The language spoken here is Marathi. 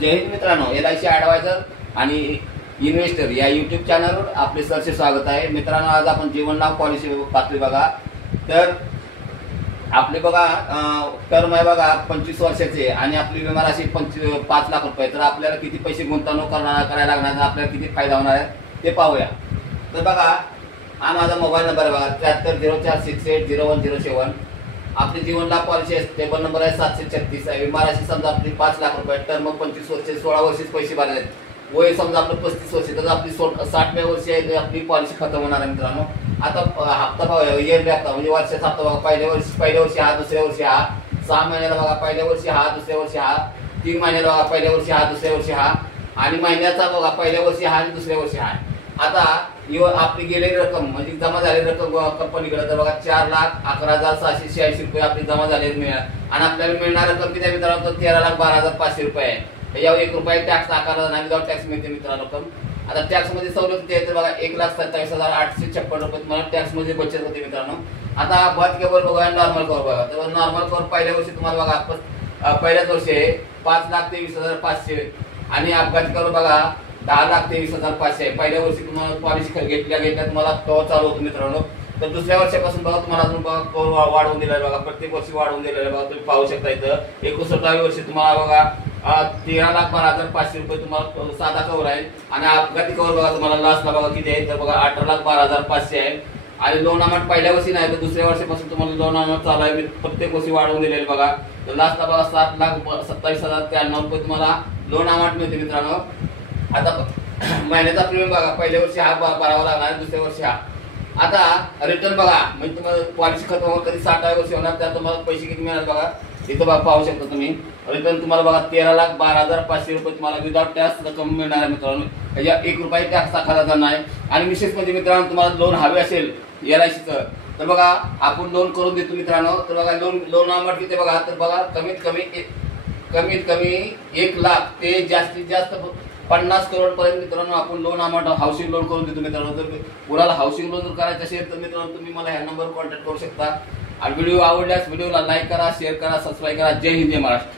जय हिंद मित्रांनो, LIC ॲडवायझर आणि इन्व्हेस्टर या यूट्यूब चॅनलवर आपले सरसे स्वागत आहे। मित्रांनो, आज आपण जीवन लाभ पॉलिसी पाहतोय बघा। तर आपले बघा टर्म आहे बघा 25 वर्षाचे आणि आपली विमा राशी 5 लाख रुपये। तर आपल्याला किती पैसे गुंतवणूक करायला लागणार, आपल्याला किती फायदा होणार आहे ते पाहूया। तर बघा, हा माझा मोबाईल नंबर आहे बघा 7304680107। आपली जीवन लाभ पॉलिसी टेबल नंबर आहे 736 आहे। विमा राशी समजा आपली 5 लाख रुपये, टर्म 25 वर्ष 16 वर्षीच पैसे भरले आहेत। वय समजा आपलं 35 वर्ष, तर आपली 60व्या वर्षी आहे आपली पॉलिसी खतम होणार आहे मित्रांनो। आता हप्ता पाहूया, इयरली हप्ता म्हणजे वर्षाचा हप्ता बघा। पहिल्या वर्षी हा, दुसऱ्या वर्षी हा, 6 महिन्याला बघा पहिल्या वर्षी हा, दुसऱ्या वर्षी हा, 3 महिन्याला बघा पहिल्या वर्षी हा, दुसऱ्या वर्षी हा, आणि महिन्याचा बघा पहिल्या वर्षी हा आणि दुसऱ्या वर्षी हा। आता आपली गेलेली रक्कम म्हणजे जमा झालेली रक्कम कंपनीकडे तर बघा 4,11,686 रुपये आपली जमा झालेली मिळणार आणि आपल्याला मिळणार रक्कम किती आहे मित्रांनो, 13,12,500 रुपये आहे। यावर 1 रुपया टॅक्स आकारला नाही, विदाउट टॅक्स मिळते मित्रांनो रक्कम। आता टॅक्स मध्ये सवलत किती आहे तर बघा 1,27,856 रुपये तुम्हाला टॅक्स मध्ये बचत होते मित्रांनो। आता बचत कव्हर बघा, नॉर्मल कव्हर बघा। तर नॉर्मल कव्हर पहिल्या वर्षी तुम्हाला बघा पहिल्याच वर्षी 5,23,500 आणि अपघाती कव्हर बघा 10,23,500 आहे। पहिल्या वर्षी तुम्हाला पॉलिसी घेतल्या तुम्हाला कव्हर चालू होतं मित्रांनो। तर दुसऱ्या वर्षापासून बघा तुम्हाला अजून बघा कव्हर वाढवून दिलेलं आहे बघा, प्रत्येक वर्षी वाढवून दिलेलं आहे बघा, तुम्ही पाहू शकता। इथं 69व्या वर्षी तुम्हाला बघा 13,12,500 रुपये तुम्हाला साधा कव्हर आहे आणि अपघाती कव्हर बघा तुम्हाला लास्टला बघा किती आहे तर बघा 18,12,500 आहे। आणि लोन अमाउंट पहिल्या वर्षी नाही तर दुसऱ्या वर्षापासून तुम्हाला लोन अमाउंट चालू आहे, प्रत्येक वर्षी वाढवून दिलेले बघा। तर लास्टला बघा 7,27,093 रुपये तुम्हाला लोन अमाउंट मिळते मित्रांनो। आता महिन्याचा प्रीमियम बघा, पहिल्या वर्षी हा भरावा लागणार, दुसऱ्या वर्षी हा। आता रिटर्न बघा म्हणजे तुम्हाला पॉलिसी खतम होणार कधी 60व्या वर्षी होणार, त्यात तुम्हाला पैसे किती मिळणार बघा इथं बघा, पाहू शकता तुम्ही। रिटर्न तुम्हाला बघा 13,12,500 रुपये तुम्हाला विदाउट टॅक्स रक्कम मिळणार आहे मित्रांनो। या 1 रुपया टॅक्स आकारला जाणार आहे। आणि विशेष म्हणजे मित्रांनो, तुम्हाला लोन हवे असेल LICचं तर बघा आपण लोन करून देतो मित्रांनो। तर बघा लोन अमाउंट किती बघा, तर बघा कमीत कमी 1 लाख ते जास्तीत जास्त 50 करोड पर्यंत मित्रांनो आपण लोन अमाउंट हाऊसिंग लोन करून देतो मित्रांनो। जर कोणाला हाऊसिंग लोन जर करायचं असेल तर मित्रांनो तुम्ही मला ह्या नंबरवर कॉन्टॅक्ट करू शकता। आणि व्हिडिओ आवडल्यास व्हिडिओला लाईक करा, शेअर करा, सबस्क्राईब करा। जय हिंद, जय महाराष्ट्र।